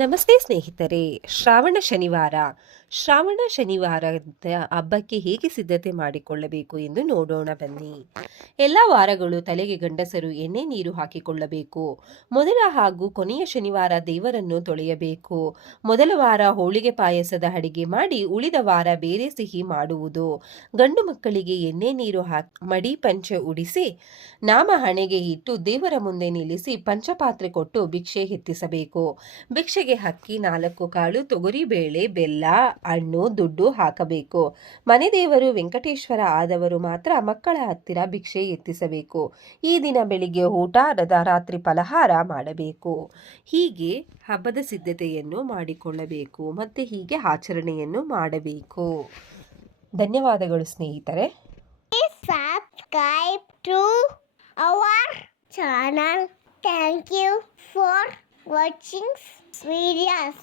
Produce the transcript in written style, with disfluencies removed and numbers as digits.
ನಮಸ್ತೆ ಸ್ನೇಹಿತರೆ. ಶ್ರಾವಣ ಶನಿವಾರದ ಹಬ್ಬಕ್ಕೆ ಹೇಗೆ ಸಿದ್ಧತೆ ಮಾಡಿಕೊಳ್ಳಬೇಕು ಎಂದು ನೋಡೋಣ ಬನ್ನಿ. ಎಲ್ಲ ವಾರಗಳು ತಲೆಗೆ ಗಂಡಸರು ಎಣ್ಣೆ ನೀರು ಹಾಕಿಕೊಳ್ಳಬೇಕು. ಮೊದಲ ಹಾಗೂ ಕೊನೆಯ ಶನಿವಾರ ದೇವರನ್ನು ತೊಳೆಯಬೇಕು. ಮೊದಲ ವಾರ ಹೋಳಿಗೆ ಪಾಯಸದ ಅಡಿಗೆ ಮಾಡಿ ಉಳಿದ ವಾರ ಬೇರೆ ಸಿಹಿ ಮಾಡುವುದು. ಗಂಡು ಮಕ್ಕಳಿಗೆ ಎಣ್ಣೆ ನೀರು ಹಾಕಿ ಮಡಿ ಪಂಚೆ ಉಡಿಸಿ ನಾಮ ಹಣೆಗೆ ಇಟ್ಟು ದೇವರ ಮುಂದೆ ನಿಲ್ಲಿಸಿ ಪಂಚಪಾತ್ರೆ ಕೊಟ್ಟು ಭಿಕ್ಷೆ ಎತ್ತಿಸಬೇಕು. ಭಿಕ್ಷೆಗೆ ಅಕ್ಕಿ 4 ಕಾಳು, ತೊಗರಿ ಬೇಳೆ, ಬೆಲ್ಲ, ಹಣ್ಣು, ದುಡ್ಡು ಹಾಕಬೇಕು. ಮನೆ ದೇವರು ವೆಂಕಟೇಶ್ವರ ಆದವರು ಮಾತ್ರ ಮಕ್ಕಳ ಹತ್ತಿರ ಭಿಕ್ಷೆ ಎತ್ತಿಸಬೇಕು. ಈ ದಿನ ಬೆಳಿಗ್ಗೆ ಊಟ, ರಾತ್ರಿ ಫಲಹಾರ ಮಾಡಬೇಕು. ಹೀಗೆ ಹಬ್ಬದ ಸಿದ್ಧತೆಯನ್ನು ಮಾಡಿಕೊಳ್ಳಬೇಕು ಮತ್ತೆ ಹೀಗೆ ಆಚರಣೆಯನ್ನು ಮಾಡಬೇಕು. ಧನ್ಯವಾದಗಳು ಸ್ನೇಹಿತರೆ. Subscribe to our channel. Thank you for watching videos.